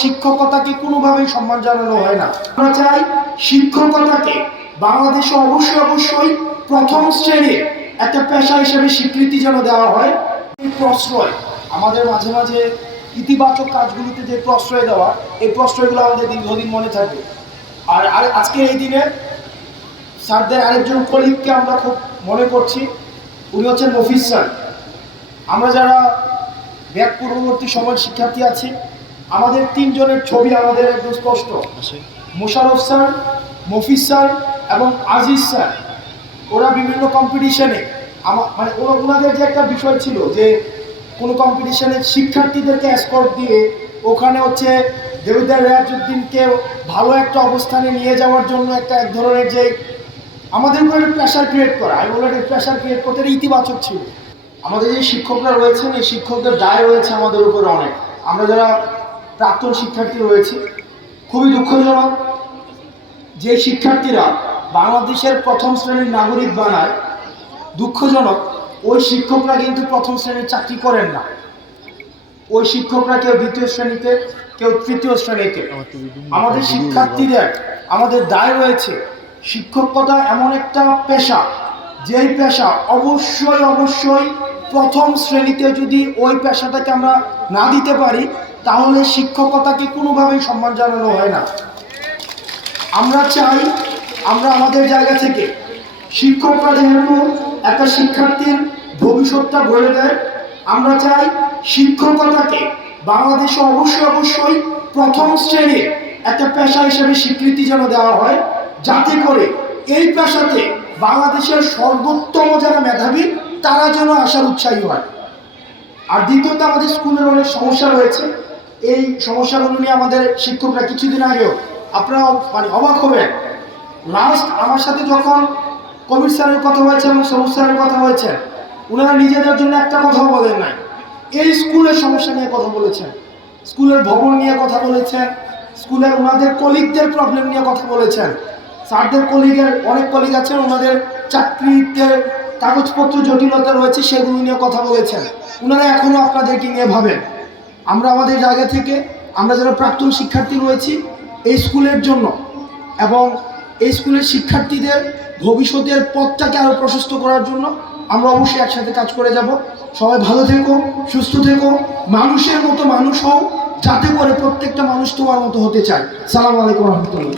শিক্ষকতাকে কোনোভাবেই সম্মান জানানো হয় না। আমরা চাই শিক্ষকতাকে বাংলাদেশে অবশ্যই অবশ্যই প্রথম শ্রেণির একটা পেশা হিসেবে স্বীকৃতি যেন দেওয়া হয়। এই প্রশ্রয়, আমাদের মাঝে মাঝে ইতিবাচক কাজগুলিতে যে প্রশ্রয় দেওয়া, এই প্রশ্রয়গুলো আমাদের দীর্ঘদিন মনে থাকবে। আর আর, আজকে এই দিনে স্যারদের আরেকজন কলিগকে আমরা খুব মনে করছি, উনি হচ্ছেন মফিজ স্যার। আমরা যারা ব্যাক পূর্ববর্তী সময়ের শিক্ষার্থী আছি আমাদের তিনজনের ছবি আমাদের একদম স্পষ্ট। মোশারফ স্যার মফিজ স্যার এবং আজিজ স্যার ওরা বিভিন্ন কম্পিটিশনে আমা মানে ওরা ওনাদের যে একটা বিষয় ছিল যে কোনো কম্পিটিশনে শিক্ষার্থীদেরকে এসকর্ট দিয়ে ওখানে হচ্ছে দেবিদার রেয়াজুদ্দিনকে ভালো একটা অবস্থানে নিয়ে যাওয়ার জন্য একটা এক ধরনের যে আমাদের উপরে প্রেশার ক্রিয়েট করা আমি বললাম প্রেশার ক্রিয়েট করতে ইতিবাচক ছিল। আমাদের যে শিক্ষকরা রয়েছেন এই শিক্ষকদের দায় রয়েছে আমাদের উপরে অনেক। আমরা যারা প্রাক্তন শিক্ষার্থী রয়েছে। খুবই দুঃখজনক যে শিক্ষার্থীরা বাংলাদেশের প্রথম শ্রেণির নাগরিক বানায়, দুঃখজনক ওই শিক্ষকরা কিন্তু প্রথম শ্রেণির চাকরি করেন না। ওই শিক্ষকরা কেউ দ্বিতীয় শ্রেণীতে, কেউ তৃতীয় শ্রেণীতে। আমাদের শিক্ষার্থীদের, আমাদের দায় রয়েছে, শিক্ষকতা এমন একটা পেশা, যেই পেশা অবশ্যই অবশ্যই প্রথম শ্রেণীতে যদি ওই পেশাটাকে আমরা না দিতে পারি তাহলে শিক্ষকতাকে কোনোভাবেই সম্মান জানানো হয় না। আমরা চাই, আমরা আমাদের জায়গা থেকে শিক্ষকরা যেহেতু একটা শিক্ষার্থীর ভবিষ্যৎটা গড়ে দেয়, আমরা চাই শিক্ষকতাকে বাংলাদেশে অবশ্যই অবশ্যই প্রথম শ্রেণির একটা পেশা হিসেবে স্বীকৃতি যেন দেওয়া হয়, যাতে করে এই পেশাতে বাংলাদেশের সর্বোত্তম যারা মেধাবী, তারা যেন আসার উৎসাহী হয়। আর দ্বিতীয়ত, আমাদের স্কুলের অনেক সমস্যা রয়েছে। এই সমস্যাগুলো নিয়ে আমাদের শিক্ষকরা কিছুদিন আগেও আপনারা মানে অবাক হবেন। লাস্ট আমার সাথে যখন কবির স্যারের কথা হয়েছে এবং সবুজ স্যারের কথা হয়েছে ওনারা নিজেদের জন্য একটা কথাও বলেন নাই। এই স্কুলের সমস্যা নিয়ে কথা বলেছেন, স্কুলের ভবন নিয়ে কথা বলেছেন, স্কুলের ওনাদের কলিগদের প্রবলেম নিয়ে কথা বলেছেন। স্যারদের কলিগের অনেক কলিগ আছেন, ওনাদের চাকরিতে কাগজপত্র জটিলতা রয়েছে, সেগুলো নিয়ে কথা বলেছেন। ওনারা এখনও আপনাদেরকে নিয়ে ভাবেন। আমরা আমাদের জায়গা থেকে আমরা যারা প্রাক্তন শিক্ষার্থী রয়েছি, এই স্কুলের জন্য এবং এই স্কুলের শিক্ষার্থীদের ভবিষ্যতের পথটাকে আরও প্রশস্ত করার জন্য আমরা অবশ্যই একসাথে কাজ করে যাব। সবাই ভালো থেকো, সুস্থ থেকো, মানুষের মতো মানুষ হও, যাতে করে প্রত্যেকটা মানুষ তোমার মতো হতে চায়। সালাম আলাইকুম রহমতুল্লাহ।